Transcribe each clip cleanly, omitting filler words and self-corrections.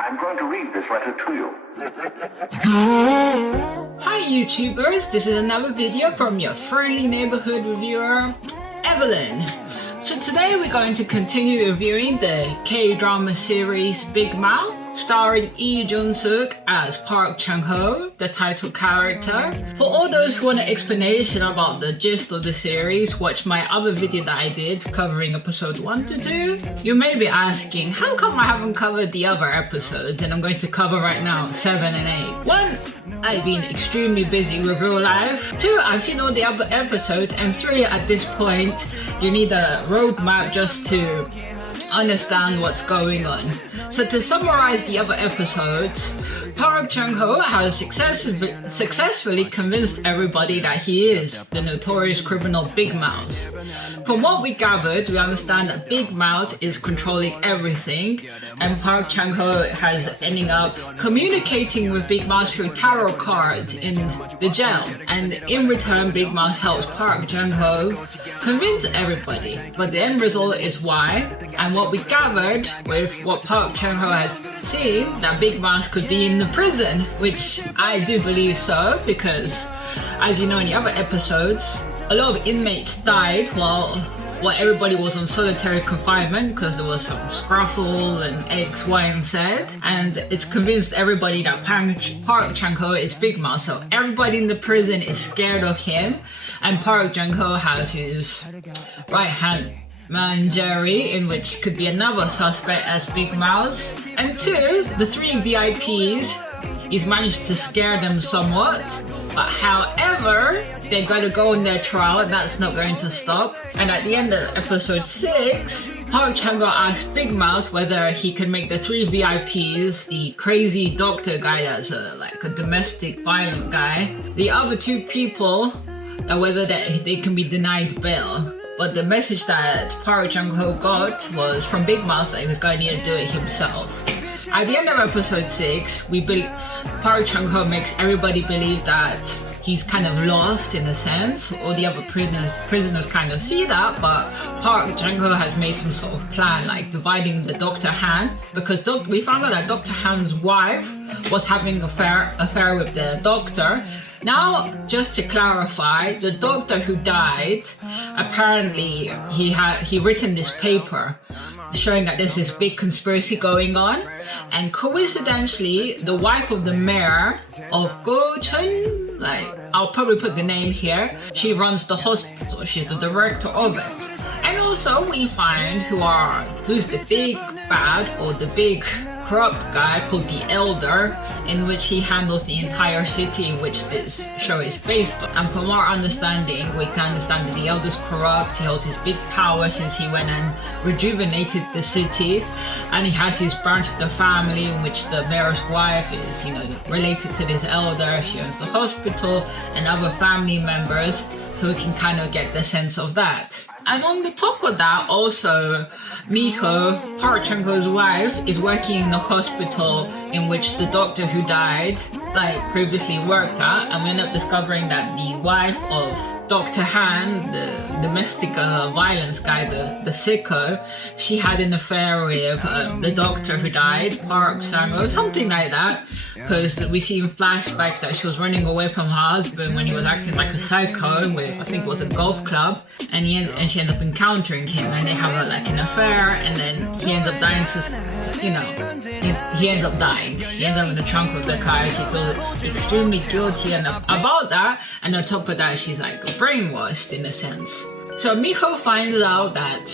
I'm going to read this letter to you. Hi YouTubers, this is another video from your friendly neighborhood reviewer, Evelyn. So today we're going to continue reviewing the K-drama series Big Mouth, starring Lee Jun-suk as Park Chung-ho, the title character. For all those who want an explanation about the gist of the series, watch my other video that I did covering episode 1 to 2. You may be asking, how come I haven't covered the other episodes, and I'm going to cover right now 7 and 8. 1, I've been extremely busy with real life. 2, I've seen all the other episodes, and 3, at this point, you need a roadmap just to understand what's going on. So to summarize the other episodes, Park Chung-ho has successfully convinced everybody that he is the notorious criminal Big Mouth. From what we gathered, we understand that Big Mouth is controlling everything, and Park Chung-ho has ending up communicating with Big Mouth through tarot cards in the jail. And in return, Big Mouth helps Park Chung-ho convince everybody. But the end result is why, and what we gathered with what Park Chung-ho has seen, that Big Mouth could be in the prison, which I do believe so, because as you know in the other episodes, a lot of inmates died while everybody was on solitary confinement because there was some scruffles and X, Y, and Z, and it's convinced everybody that Park Chung-ho is Big Mouth, so everybody in the prison is scared of him, and Park Chung-ho has his right hand man Jerry, in which could be another suspect as Big Mouth. And 2, the 3 VIPs, he's managed to scare them somewhat, but however, they gotta go on their trial and that's not going to stop. And at the end of episode 6, Park Chung-ho asked Big Mouth whether he could make the 3 VIPs, the crazy doctor guy that's like a domestic violent guy, the other 2 people, whether they can be denied bail. But the message that Park Chung-ho got was from Big Mouth that he was going to need to do it himself. At the end of episode 6, Park Chung-ho makes everybody believe that he's kind of lost in a sense. All the other prisoners kind of see that, but Park Chung-ho has made some sort of plan, like dividing the Dr. Han, because we found out that Dr. Han's wife was having an affair with the doctor. Now, just to clarify, the doctor who died, apparently he written this paper showing that there's this big conspiracy going on, and coincidentally, the wife of the mayor of Gochun, I'll probably put the name here, she runs the hospital, she's the director of it. And also we find who's the big bad or the big corrupt guy called the Elder, in which he handles the entire city in which this show is based on. And from our understanding, we can understand that the Elder's corrupt, he holds his big power since he went and rejuvenated the city, and he has his branch of the family in which the mayor's wife is, related to this Elder, she owns the hospital and other family members, so we can kind of get the sense of that. And on the top of that, also, Miho, Park Chung-ho's wife, is working in the hospital in which the doctor who died, previously worked at, and we end up discovering that the wife of Dr. Han, the domestic violence guy, the sicko, she had an affair with the doctor who died, Park Sang-ho, something like that, because we see in flashbacks that she was running away from her husband when he was acting like a psycho with, I think it was a golf club, and she ends up encountering him, and they have an affair, and then he ends up dying he ends up dying. He ends up in the trunk of the car. She feels extremely guilty about that, and on top of that, she's brainwashed in a sense. So Miho finds out that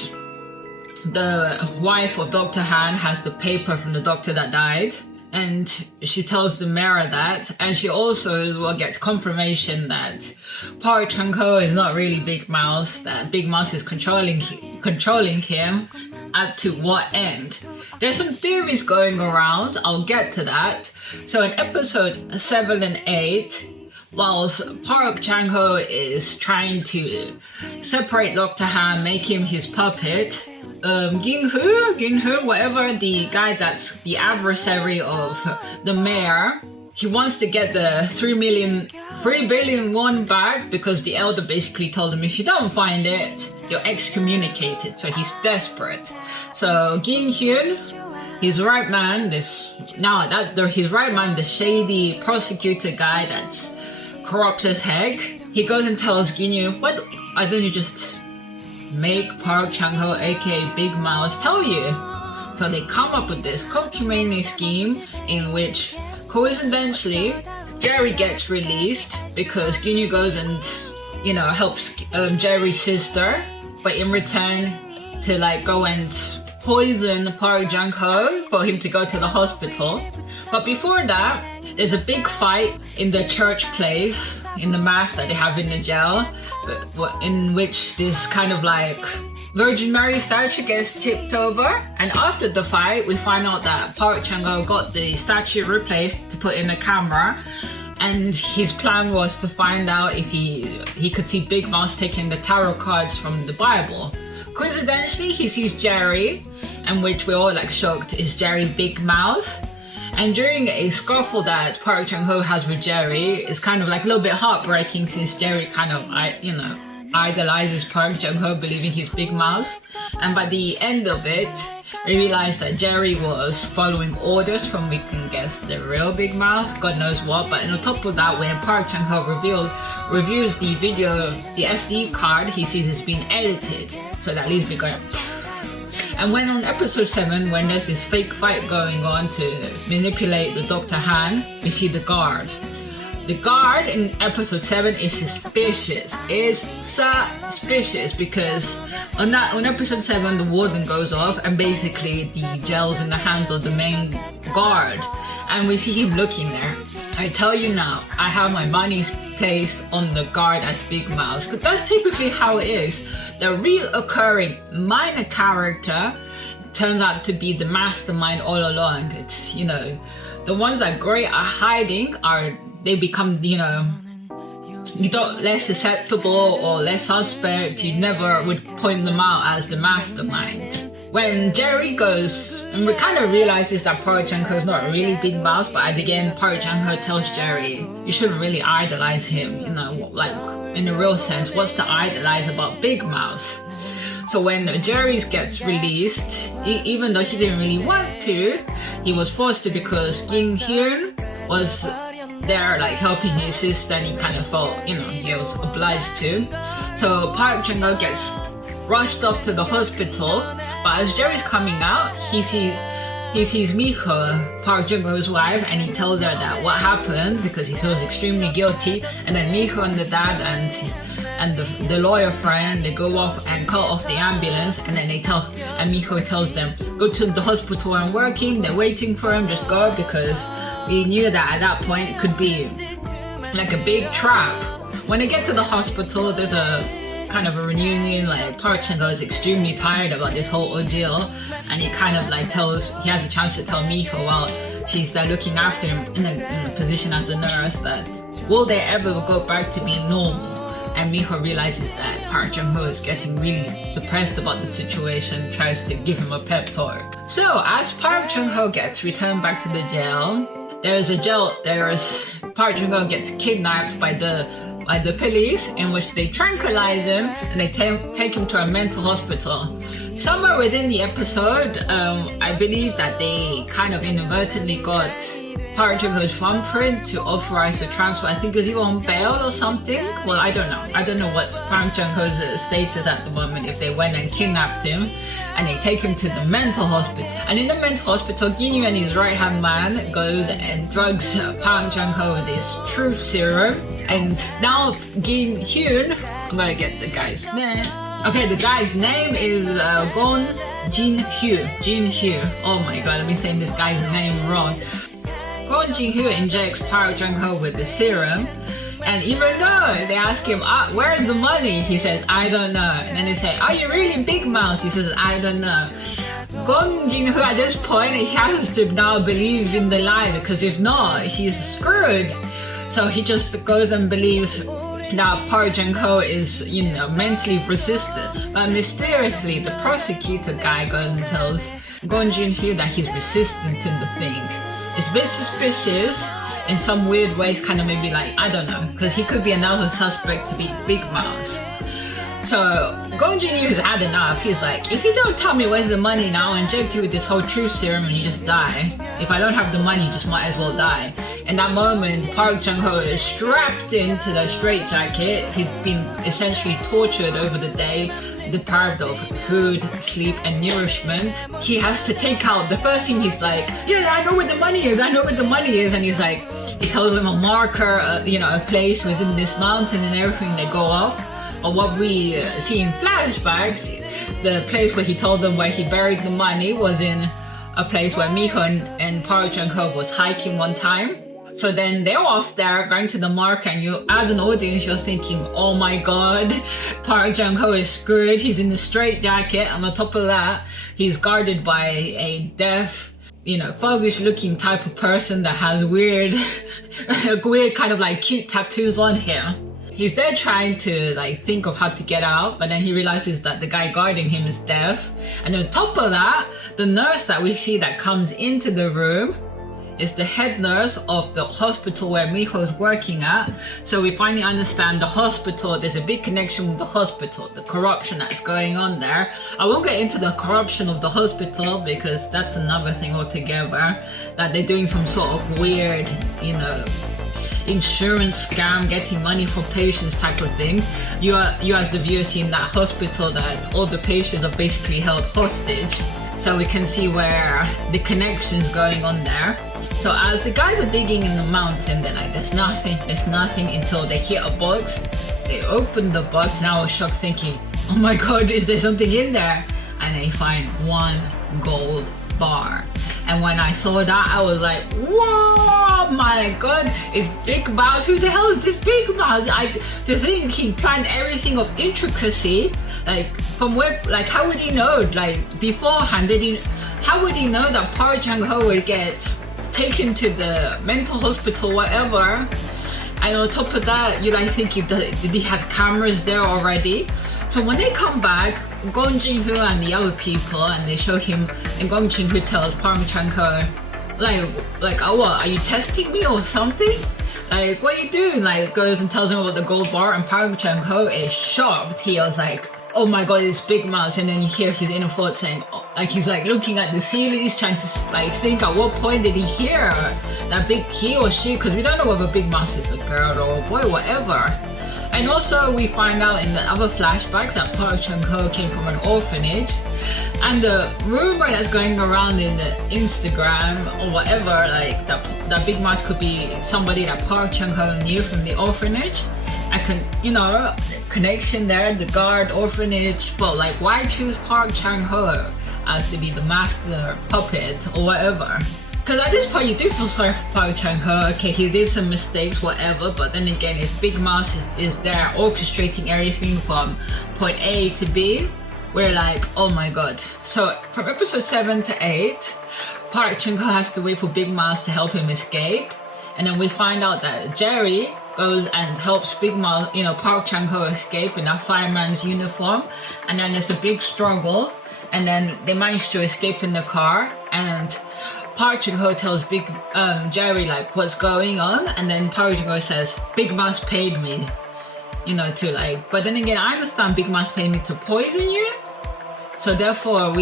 the wife of Dr. Han has the paper from the doctor that died, and she tells the mayor that, and she also as well gets confirmation that Park Chung-ho is not really Big Mouth, that Big Mouth is controlling him. Up to what end? There's some theories going around, I'll get to that. So in episode 7 and 8, whilst Park Chung-ho is trying to separate Dr. Han, make him his puppet, Ging-hoo, whatever, the guy that's the adversary of the mayor, he wants to get the 3 billion won back because the Elder basically told him, if you don't find it, you're excommunicated. So he's desperate. So Ging-hyun, his right man, his right man, the shady prosecutor guy that's corrupt as heck, he goes and tells Ginyu, why don't you just make Park Chang-ho, aka Big Mouth, tell you? So they come up with this cockamamie scheme in which, coincidentally, Jerry gets released because Ginyu goes and, helps Jerry's sister, but in return to go and poison Park Jang-ho for him to go to the hospital. But before that, there's a big fight in the church place, in the mass that they have in the jail, in which this kind of Virgin Mary statue gets tipped over. And after the fight, we find out that Park Chang-ho got the statue replaced to put in a camera. And his plan was to find out if he could see Big Mouth taking the tarot cards from the Bible. Coincidentally, he sees Jerry, and which we're all shocked, is Jerry Big Mouth. And during a scuffle that Park Chang-ho has with Jerry, it's kind of a little bit heartbreaking since Jerry kind of, idolizes Park Chang-ho, believing he's Big Mouth. And by the end of it, we realized that Jerry was following orders from, we can guess, the real Big Mouth, God knows what. But on top of that, when Park Chang-ho reviews the video, the SD card, he sees it's been edited. So that leaves me going... And when on episode 7, when there's this fake fight going on to manipulate the Dr. Han, we see the guard. The guard in episode 7 is suspicious. Because on episode 7, the warden goes off and basically the jail's in the hands of the main guard. And we see him looking there. I tell you now, I have my money placed on the guard as Big Mouth. Because that's typically how it is. The reoccurring minor character turns out to be the mastermind all along. It's, the ones that are great at hiding they become, less susceptible or less suspect. You never would point them out as the mastermind. When Jerry goes, and we kind of realizes that Park Chang-ho is not really Big Mouth, but at the end, Park Chang-ho tells Jerry, you shouldn't really idolize him, in a real sense, what's to idolize about Big Mouth? So when Jerry gets released, even though he didn't really want to, he was forced to because Kim Hyun was there helping his sister, and he kind of felt, he was obliged to. So Park Chang-ho gets rushed off to the hospital, but as Jerry's coming out, he sees Miho, Park Jung-ho's wife, and he tells her that what happened because he feels extremely guilty. And then Miho and the dad and the lawyer friend, they go off and call off the ambulance, and then Miho tells them, go to the hospital I'm working, they're waiting for him, just go, because we knew that at that point it could be a big trap. When they get to the hospital, there's a kind of a reunion. Park Chang-ho is extremely tired about this whole ordeal, and he kind of he has a chance to tell Miho while she's there looking after him in a position as a nurse, that will they ever go back to being normal? And Miho realizes that Park Chang-ho is getting really depressed about the situation, tries to give him a pep talk. So as Park Chang-ho gets returned back to the jail, Park Chang-ho gets kidnapped by the police, in which they tranquilize him and they take him to a mental hospital. Somewhere within the episode, I believe that they kind of inadvertently got Park Jung-ho's thumbprint to authorize the transfer. I think he was on bail or something. Well, I don't know. I don't know what Park Jung-ho's status at the moment, if they went and kidnapped him and they take him to the mental hospital. And in the mental hospital, Ginyu and his right-hand man goes and drugs Park Jung-ho with this truth serum. And now Kim Hyun, I'm gonna get the guy's name. Okay, the guy's name is Gon Jin-hyo. Oh my god, I've been saying this guy's name wrong. Gon Jin-hyo injects Park Jung-ho with the serum, and even though they ask him, where's the money? He says, I don't know. And then they say, are you really Big Mouth? He says, I don't know. Gon Jin-hyo at this point, he has to now believe in the lie, because if not, he's screwed. So he just goes and believes that Park Jung-ho is, mentally resistant. But mysteriously, the prosecutor guy goes and tells Gon Jin-hyo that he's resistant to the thing. It's a bit suspicious in some weird ways, kind of maybe I don't know, because he could be another suspect to be Big Mouth. So Gong Jin has had enough. He's like, if you don't tell me where's the money now, I'll inject you with this whole truth serum and you just die. If I don't have the money, you just might as well die. In that moment, Park Chung-ho is strapped into the straitjacket. He's been essentially tortured over the day, deprived of food, sleep, and nourishment. He has to take out, the first thing he's like, yeah, I know where the money is, I know where the money is. And he's like, he tells him a marker, a place within this mountain and everything. They go off. But what we see in flashbacks, the place where he told them where he buried the money was in a place where Mi-hun and Park Chung-ho was hiking one time. So then they're off there going to the market, and you, as an audience, you're thinking, oh my god, Park Chung-ho is screwed. He's in a straitjacket, and on top of that, he's guarded by a deaf, thuggish looking type of person that has weird kind of like cute tattoos on him. He's there trying to think of how to get out, but then he realizes that the guy guarding him is deaf. And on top of that, the nurse that we see that comes into the room is the head nurse of the hospital where Miho's working at. So we finally understand the hospital, there's a big connection with the hospital, the corruption that's going on there. I won't get into the corruption of the hospital because that's another thing altogether, that they're doing some sort of weird, insurance scam, getting money for patients type of thing. You as the viewer see in that hospital that all the patients are basically held hostage. So we can see where the connection's going on there. So as the guys are digging in the mountain, they're like, there's nothing until they hit a box. They open the box and I was shocked thinking, oh my god, is there something in there? And they find one gold bar. And when I saw that, I was like, whoa, my god, it's bigmouth. Who the hell is this bigmouth? To think he planned everything of intricacy, from where, how would he know, beforehand, how would he know that Park Chung-ho would get taken to the mental hospital, whatever? And on top of that, you think, did he have cameras there already? So when they come back, Gong Jin-ho and the other people, and they show him, and Gong Jin-ho tells Park Chung-ho, oh, what, are you testing me or something? What are you doing? Goes and tells him about the gold bar, and Park Chung-ho is shocked. He was like, oh my god, it's bigmouth. And then you hear his inner thoughts saying, he's looking at the ceiling, he's trying to think at what point did he hear that he or she, because we don't know whether bigmouth is a girl or a boy, whatever. And also we find out in the other flashbacks that Park Chung-ho came from an orphanage, and the rumor that's going around in the Instagram or whatever, that bigmouth could be somebody that Park Chung-ho knew from the orphanage. Connection there, the guard, orphanage, but why choose Park Chung-ho as to be the master puppet or whatever? Because at this point you do feel sorry for Park Chung-ho. Okay, he did some mistakes, whatever, but then again, if bigmouth is there orchestrating everything from point A to B, we're like, oh my god. So from episode 7 to 8, Park Chung-ho has to wait for bigmouth to help him escape, and then we find out that Jerry goes and helps bigmouth, Park Chung-ho escape in a fireman's uniform, and then there's a big struggle, and then they manage to escape in the car, and Park Chung-ho tells Jerry what's going on, and then Park Chung-ho says, bigmouth paid me, but then again, I understand bigmouth paid me to poison you, so therefore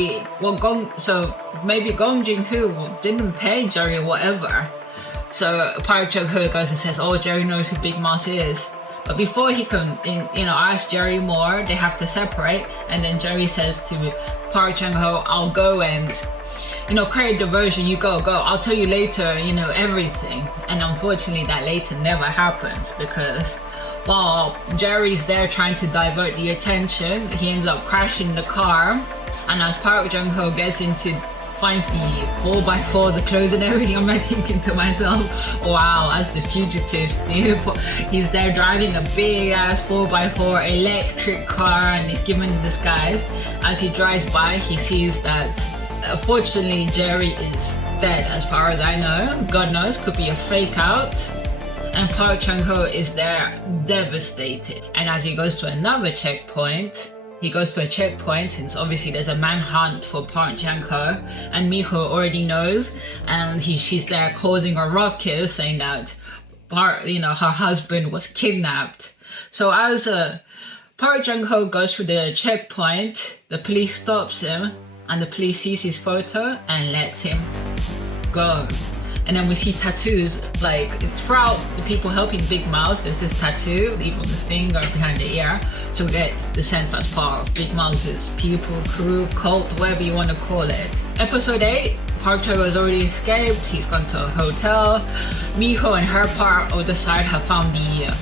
so maybe Gong Jin-ho didn't pay Jerry or whatever. So Park Chung-ho goes and says, oh, Jerry knows who bigmouth is. But before he can, ask Jerry more, they have to separate. And then Jerry says to Park Chung-ho, I'll go and, create diversion. You go. I'll tell you later, everything. And unfortunately, that later never happens because while Jerry's there trying to divert the attention, he ends up crashing the car. And as Park Chung-ho finds the 4x4, the clothes and everything, I'm thinking to myself, wow, as the fugitive, he's there driving a big ass 4x4 electric car, and he's given the disguise. As he drives by, he sees that unfortunately Jerry is dead, as far as I know. God knows, could be a fake out. And Park Chung-ho is there devastated. And as he goes to another checkpoint, since obviously there's a manhunt for Park Chung-ho, and Miho already knows, and she's there causing a ruckus, saying that her husband was kidnapped. So as Park Jung-ho goes through the checkpoint, the police stops him, and the police sees his photo and lets him go. And then we see tattoos, like throughout the people helping Big Mouth, there's this tattoo, either on the finger or behind the ear. So we get the sense that's part of Big Mouth's people, crew, cult, whatever you want to call it. Episode 8, Park Jung-ho has already escaped, he's gone to a hotel. Miho and her part of the side have found the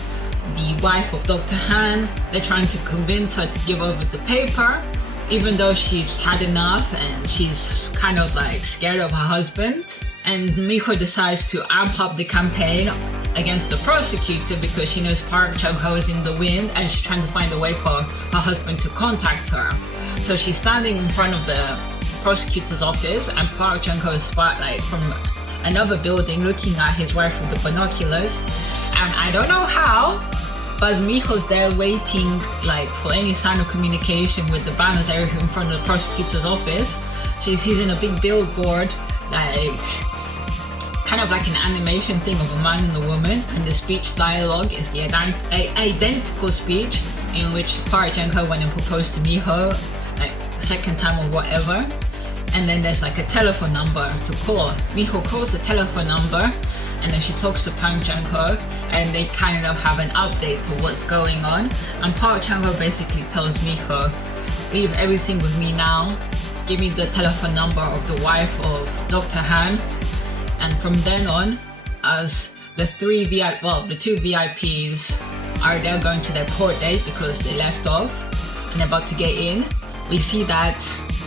wife of Dr. Han. They're trying to convince her to give over the paper, even though she's had enough and she's kind of like scared of her husband. And Miho decides to amp up the campaign against the prosecutor because she knows Park Jung-ho is in the wind and she's trying to find a way for her husband to contact her. So she's standing in front of the prosecutor's office and Park Jung-ho is like from another building looking at his wife with the binoculars. And I don't know how, but Miho's there waiting like for any sign of communication with the banners in front of the prosecutor's office. She sees in a big billboard, like kind of like an animation thing of a man and a woman, and the speech dialogue is the identical speech in which Park Jung-ho went and proposed to Miho, like second time or whatever. And then there's like a telephone number to call. Miho calls the telephone number and then she talks to Park Jung-ho and they kind of have an update to what's going on. And Park Jung-ho basically tells Miho, leave everything with me now. Give me the telephone number of the wife of Dr. Han. And from then on, as the two VIPs are there going to their court date because they left off and they're about to get in, we see that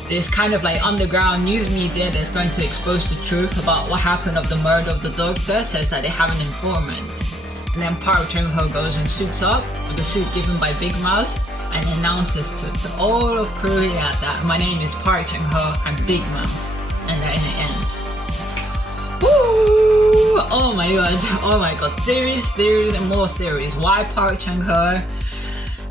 there's kind of like underground news media that's going to expose the truth about what happened of the murder of the doctor, says that they have an informant. And then Park Jung-ho goes and suits up with the suit given by Big Mouth and announces to all of Korea that my name is Park Jung-ho, I'm Big Mouth. And then it ends. Woo! Oh my god, theories and more theories. Why Park Jung-ho?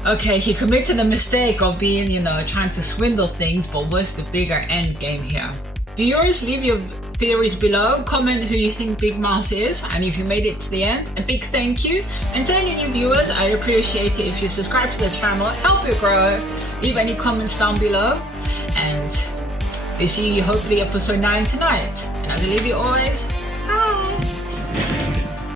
Okay, he committed a mistake of being, trying to swindle things, but what's the bigger end game here? Viewers, leave your theories below, comment who you think Big Mouth is, and if you made it to the end, a big thank you. And to any new viewers, I'd appreciate it if you subscribe to the channel, help it grow, leave any comments down below, and we see hopefully episode 9 tonight. And as I leave you always,